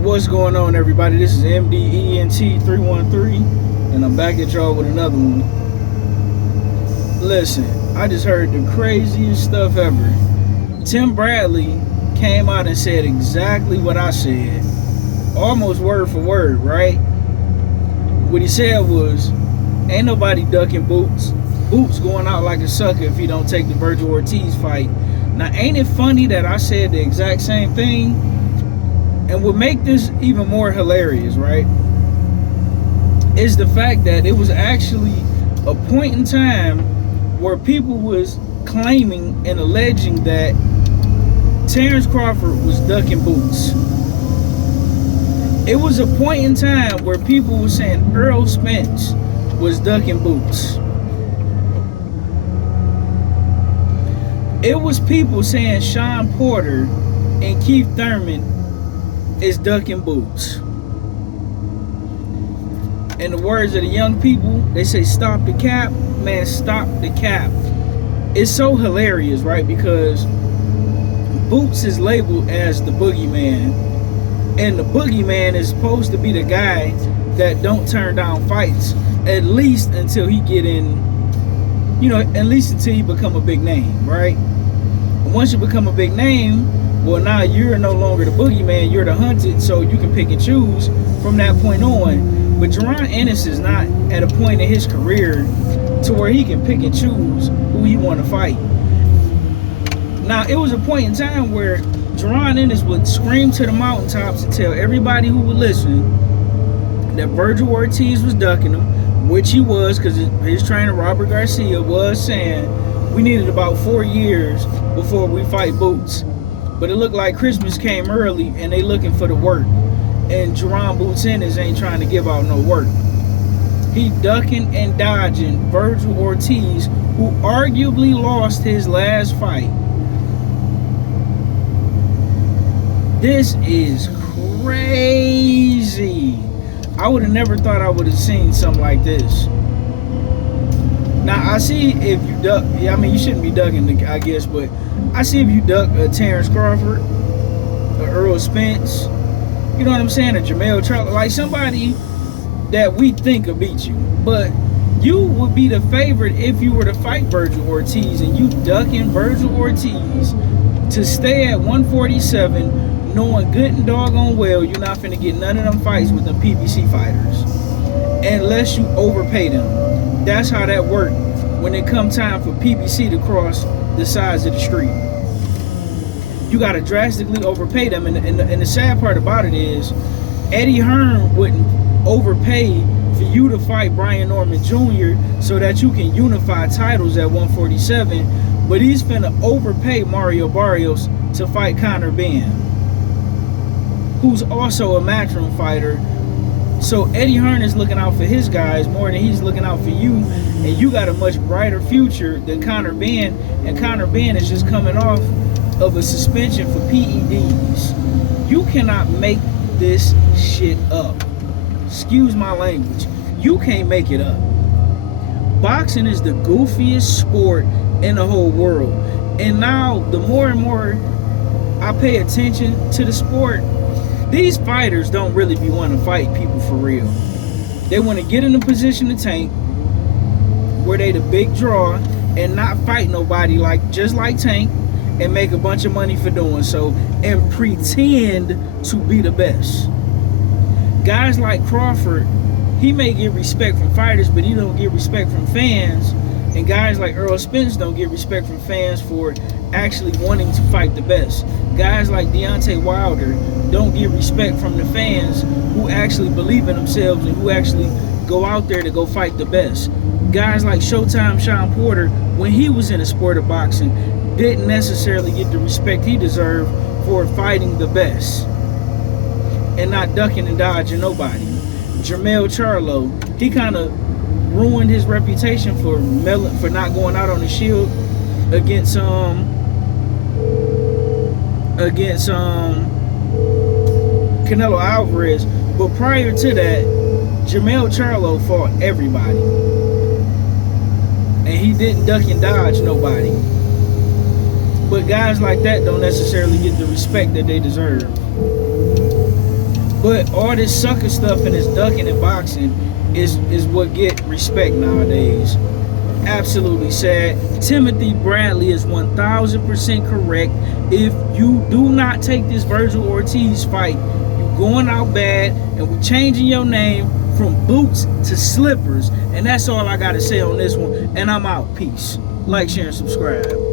What's going on, everybody? This is MDENT313, and I'm back at y'all with another one. Listen, I just heard the craziest stuff ever. Tim Bradley came out and said exactly what I said, almost word for word, right? What he said was, ain't nobody ducking Boots. Boots going out like a sucker if he don't take the Virgil Ortiz fight. Now, ain't it funny that I said the exact same thing? And what make this even more hilarious, right, is the fact that it was actually a point in time where people was claiming and alleging that Terrence Crawford was ducking Boots. It was a point in time where people were saying Earl Spence was ducking Boots. It was people saying Sean Porter and Keith Thurman is ducking Boots. In the words of the young people, they say stop the cap. Man, stop the cap. It's so hilarious, right? Because Boots is labeled as the boogeyman, and the boogeyman is supposed to be the guy that don't turn down fights, at least until he get in, at least until he become a big name, right? And once you become a big name, well, now you're no longer the boogeyman, you're the hunted, so you can pick and choose from that point on. But Jarron Ennis is not at a point in his career to where he can pick and choose who he want to fight. Now, it was a point in time where Jarron Ennis would scream to the mountaintops and tell everybody who would listen that Virgil Ortiz was ducking him, which he was, because his trainer, Robert Garcia, was saying we needed about 4 years before we fight Boots. But it looked like Christmas came early and they looking for the work. And Jarron Boots Ennis ain't trying to give out no work. He ducking and dodging Virgil Ortiz, who arguably lost his last fight. This is crazy. I would have never thought I would have seen something like this. Now, I see if you duck, you shouldn't be ducking, I guess, but I see if you duck Terrence Crawford, or Earl Spence, you know what I'm saying, or Jermell Charlo, like somebody that we think will beat you. But you would be the favorite if you were to fight Virgil Ortiz, and you ducking Virgil Ortiz to stay at 147, knowing good and doggone well you're not finna get none of them fights with them PBC fighters unless you overpay them. That's how that worked when it come time for PBC to cross the sides of the street. You got to drastically overpay them. And the sad part about it is Eddie Hearn wouldn't overpay for you to fight Brian Norman Jr. so that you can unify titles at 147. But he's finna overpay Mario Barrios to fight Conor Benn, who's also a matchroom fighter. So Eddie Hearn is looking out for his guys more than he's looking out for you, and you got a much brighter future than Conor Benn, and Conor Benn is just coming off of a suspension for PEDs. You cannot make this shit up. Excuse my language. You can't make it up. Boxing is the goofiest sport in the whole world, and now the more and more I pay attention to the sport, these fighters don't really be wanting to fight people for real. They want to get in a position to tank, where they the big draw, and not fight nobody just like Tank, and make a bunch of money for doing so, and pretend to be the best. Guys like Crawford, he may get respect from fighters, but he don't get respect from fans. And guys like Earl Spence don't get respect from fans for actually wanting to fight the best. Guys like Deontay Wilder don't get respect from the fans who actually believe in themselves and who actually go out there to go fight the best. Guys like Showtime Sean Porter, when he was in the sport of boxing, didn't necessarily get the respect he deserved for fighting the best and not ducking and dodging nobody. Jermell Charlo, he kind of ruined his reputation for not going out on the shield against Canelo Alvarez. But prior to that, Jermell Charlo fought everybody, and he didn't duck and dodge nobody. But guys like that don't necessarily get the respect that they deserve. But all this sucker stuff and this ducking and boxing is what get respect nowadays. Absolutely sad. Timothy Bradley is 1000% correct. If you do not take this Virgil Ortiz fight, you going out bad, and we changing your name from Boots to Slippers. And that's all I gotta say on this one. And I'm out. Peace. Like, share, and subscribe.